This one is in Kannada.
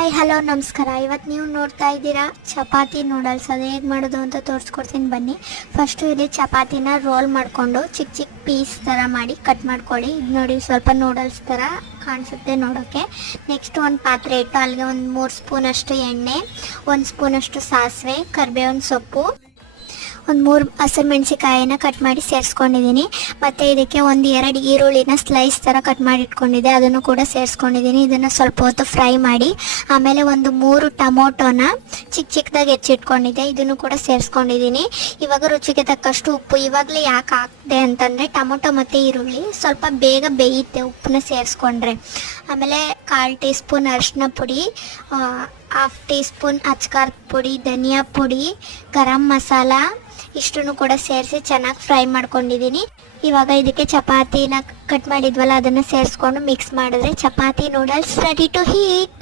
ಹಾಯ್ ಹಲೋ ನಮಸ್ಕಾರ. ಇವತ್ತು ನೀವು ನೋಡ್ತಾ ಇದ್ದೀರಾ ಚಪಾತಿ ನೂಡಲ್ಸ್. ಅದು ಹೇಗೆ ಮಾಡೋದು ಅಂತ ತೋರಿಸ್ಕೊಡ್ತೀನಿ ಬನ್ನಿ. ಫಸ್ಟು ಇಲ್ಲಿ ಚಪಾತಿನ ರೋಲ್ ಮಾಡಿಕೊಂಡು ಚಿಕ್ಕ ಚಿಕ್ಕ ಪೀಸ್ ಥರ ಮಾಡಿ ಕಟ್ ಮಾಡ್ಕೊಳ್ಳಿ. ಇದು ನೋಡಿ ಸ್ವಲ್ಪ ನೂಡಲ್ಸ್ ಥರ ಕಾಣಿಸುತ್ತೆ ನೋಡೋಕ್ಕೆ. ನೆಕ್ಸ್ಟ್ ಒಂದು ಪಾತ್ರೆ ಇಟ್ಟು ಅಲ್ಲಿಗೆ ಒಂದು 3 ಸ್ಪೂನಷ್ಟು ಎಣ್ಣೆ, 1 ಸ್ಪೂನಷ್ಟು ಸಾಸಿವೆ, ಕರಿಬೇವಿನ ಸೊಪ್ಪು, ಒಂದು 3 ಹಸಿಮೆಣಸಿಕಾಯಿನ ಕಟ್ ಮಾಡಿ ಸೇರಿಸ್ಕೊಂಡಿದ್ದೀನಿ. ಮತ್ತು ಇದಕ್ಕೆ 1-2 ಈರುಳ್ಳಿನ ಸ್ಲೈಸ್ ಥರ ಕಟ್ ಮಾಡಿ ಇಟ್ಕೊಂಡಿದ್ದೆ, ಅದನ್ನು ಕೂಡ ಸೇರಿಸ್ಕೊಂಡಿದ್ದೀನಿ. ಇದನ್ನು ಸ್ವಲ್ಪ ಹೊತ್ತು ಫ್ರೈ ಮಾಡಿ ಆಮೇಲೆ ಒಂದು 3 ಟೊಮೊಟೊನ ಚಿಕ್ಕದಾಗಿ ಹೆಚ್ಚಿಟ್ಕೊಂಡಿದ್ದೆ, ಇದನ್ನು ಕೂಡ ಸೇರಿಸ್ಕೊಂಡಿದ್ದೀನಿ. ಇವಾಗ ರುಚಿಗೆ ತಕ್ಕಷ್ಟು ಉಪ್ಪು. ಇವಾಗಲೇ ಯಾಕೆ ಹಾಕಿದೆ ಅಂತಂದರೆ ಟೊಮೊಟೊ ಮತ್ತು ಈರುಳ್ಳಿ ಸ್ವಲ್ಪ ಬೇಗ ಬೇಯುತ್ತೆ ಉಪ್ಪನ್ನ ಸೇರಿಸ್ಕೊಂಡ್ರೆ. ಆಮೇಲೆ 1/4 ಟೀ ಸ್ಪೂನ್ ಅರಿಶಿನ ಪುಡಿ, 1/2 ಟೀ ಸ್ಪೂನ್ ಅಚ್ಕಾರದ ಪುಡಿ, ಧನಿಯಾ ಪುಡಿ, ಗರಂ ಮಸಾಲ ಇಷ್ಟನ್ನು ಕೂಡ ಸೇರಿಸಿ ಚೆನ್ನಾಗಿ ಫ್ರೈ ಮಾಡ್ಕೊಂಡಿದ್ದೀನಿ. ಇವಾಗ ಇದಕ್ಕೆ ಚಪಾತಿನ ಕಟ್ ಮಾಡಿದ್ವಲ್ಲ ಅದನ್ನು ಸೇರಿಸ್ಕೊಂಡು ಮಿಕ್ಸ್ ಮಾಡಿದ್ರೆ chapati noodles ready to heat.